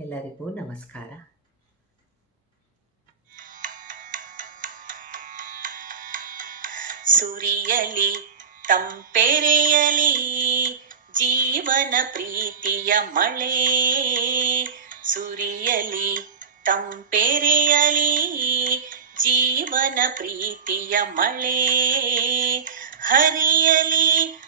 ಎಲ್ಲರಿಗೂ ನಮಸ್ಕಾರ. ಸುರಿಯಲಿ ತಂಪೆರೆಯಲಿ ಜೀವನ ಪ್ರೀತಿಯ ಮಳೆ. ಸುರಿಯಲಿ ತಂಪೆರೆಯಲಿ ಜೀವನ ಪ್ರೀತಿಯ ಮಳೆ. ಹರಿಯಲಿ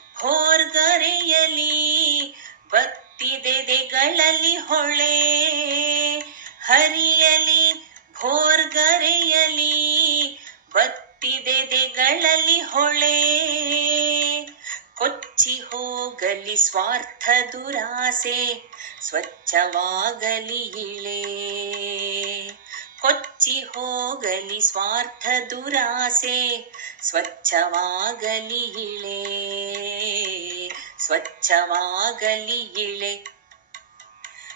ಬತ್ತಿದೆದೆಗಳಲ್ಲಿ ಹೊಳೆ. ಕೊಚ್ಚಿ ಹೋಗಲಿ ಸ್ವಾರ್ಥ ದುರಾಸೆ, ಸ್ವಚ್ಛವಾಗಲಿ ಇಳೆ. ಕೊಚ್ಚಿ ಹೋಗಲಿ ಸ್ವಾರ್ಥ ದುರಾಸೆ, ಸ್ವಚ್ಛವಾಗಲಿ ಇಳೆ. ಸ್ವಚ್ಛವಾಗಲಿ ಇಳೆ.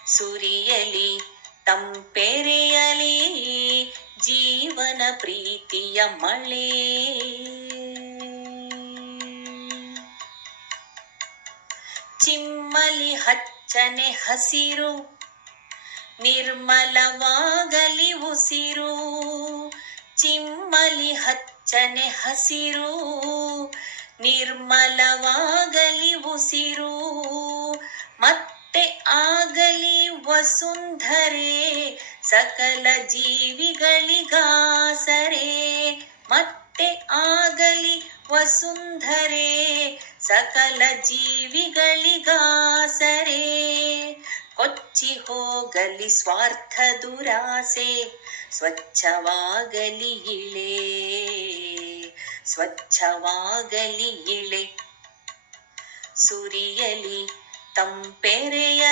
ಸುರಿಯಲಿ, ತಂಪೆರೆಯಲಿ ಜೀವನ ಪ್ರೀತಿಯ ಮಳೆ. ಚಿಮ್ಮಲಿ ಹಚ್ಚನೆ ಹಸಿರು, ನಿರ್ಮಲವಾಗಲಿ ಉಸಿರು. ಚಿಮ್ಮಲಿ ಹಚ್ಚನೆ ಹಸಿರು, ನಿರ್ಮಲವಾಗಲಿ ಉಸಿರು. ಮತ್ತೆ ಆಗಲಿ ವಸುಂಧರೆ ಸಕಲ ಜೀವಿಗಳಿಗಾಸರೆ ಮತ್ತೆ ಆಗಲಿ ವಸುಂಧರೆ, ಸಕಲ ಜೀವಿಗಳಿಗಾಸರೆ ಕೊಚ್ಚಿ ಹೋಗಲಿ ಸ್ವಾರ್ಥ ದುರಾಸೆ, ಸ್ವಚ್ಛವಾಗಲಿ ಇಳೆ ಸ್ವಚ್ಛವಾಗಲಿ ಇಳೆ. ಸುರಿಯಲಿ ತಂಪೆರೆಯಲಿ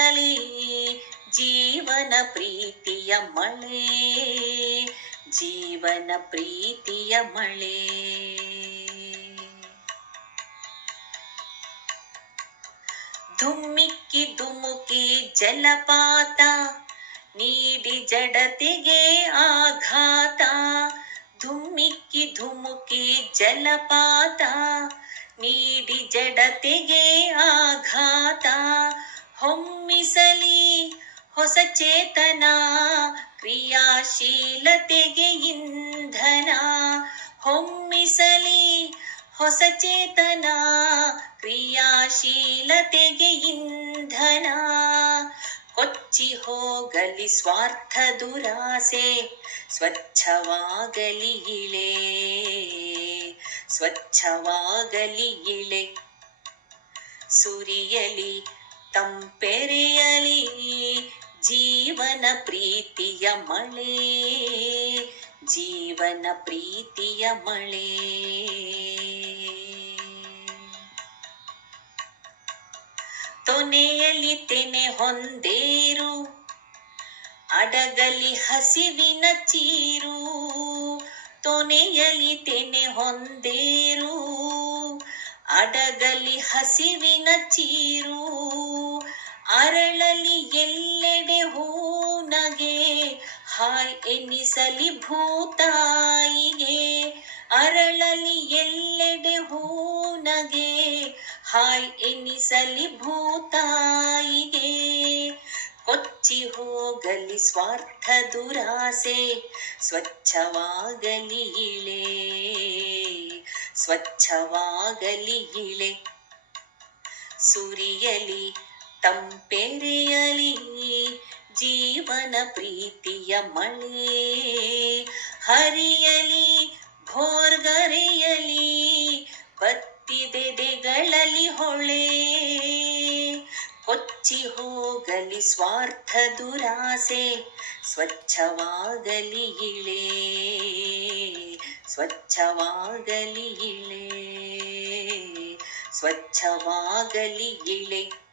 ಜೀವನ ಪ್ರೀತಿಯ ಮಳೆ ಜೀವನ ಪ್ರೀತಿಯ ಮಳೆ ಧುಮ್ಮಿಕ್ಕಿ ಧುಮುಕಿ ಜಲಪಾತ ನೀಡಿ ಜಡತೆಗೆ ಆಘಾತ ಧುಮ್ಮಿಕ್ಕಿ ಧುಮುಕಿ ಜಲಪಾತ ನೀಡಿ ಜಡತೆಗೆ ಆಘಾತ ಹೊಮ್ಮಿಸಲಿ ಹೊಸ ಚೇತನ ಕ್ರಿಯಾಶೀಲತೆಗೆ ಇಂಧನ, ಹೊಮ್ಮಿಸಲಿ ಹೊಸ ಚೇತನ ಕ್ರಿಯಾಶೀಲತೆಗೆ ಇಂಧನ. ಕೊಚ್ಚಿ ಹೋಗಲಿ ಸ್ವಾರ್ಥ ದುರಾಸೆ, ಸ್ವಚ್ಛವಾಗಲಿ ಇಳೆ ಸ್ವಚ್ಛವಾಗಲಿ ಇಳೆ. ಸುರಿಯಲಿ ತಂಪೆರೆಯಲಿ ಜೀವನ ಪ್ರೀತಿಯ ಮಳೆ, ಜೀವನ ಪ್ರೀತಿಯ ಮಳೆ. ತೊನೆಯಲ್ಲಿ ತೆನೆ ಹೊಂದೇರು, ಅಡಗಲಿ ಹಸಿವಿನ ಚೀರು. ತೊನೆಯಲ್ಲಿ ತೆನೆ ಹೊಂದೇರು, ಅಡಗಲಿ ಹಸಿವಿನ ಚೀರು. ಅರಳಲಿ ಎಲ್ಲೆಡೆ ಹೂನಗೆ ಹಾಯ್ ಎನ್ನಿಸಲಿ ಭೂತಾಯಿಗೆ, ಅರಳಲಿ ಎಲ್ಲೆಡೆ ಹೂನಗೆ ಹಾಯ್ ಎನ್ನಿಸಲಿ ಭೂತಾಯಿಗೆ, ಕೊಚ್ಚಿ ಹೋಗಲಿ ಸ್ವಾರ್ಥ ದುರಾಸೆ. ಸ್ವಚ್ಛವಾಗಲಿ ಇಳೆ ಸ್ವಚ್ಛವಾಗಲಿ ಇಳೆ. ಸುರಿಯಲಿ, ತಂಪೆರೆಯಲಿ ಜೀವನ ಪ್ರೀತಿಯ ಮಳೆ, ಹರಿಯಲಿ, ಭೋರ್ಗರೆಯಲಿ, ಬತ್ತಿದೆದೆಗಳಲ್ಲಿ ಹೊಳೆ, ಕೊಚ್ಚಿ ಹೋಗಲಿ ಸ್ವಾರ್ಥ ದುರಾಸೆ, ಸ್ವಚ್ಛವಾಗಲಿ ಇಳೆ ಸ್ವಚ್ಛವಾಗಲಿ ಇಳೆ ಸ್ವಚ್ಛವಾಗಲಿ ಇಳೆ.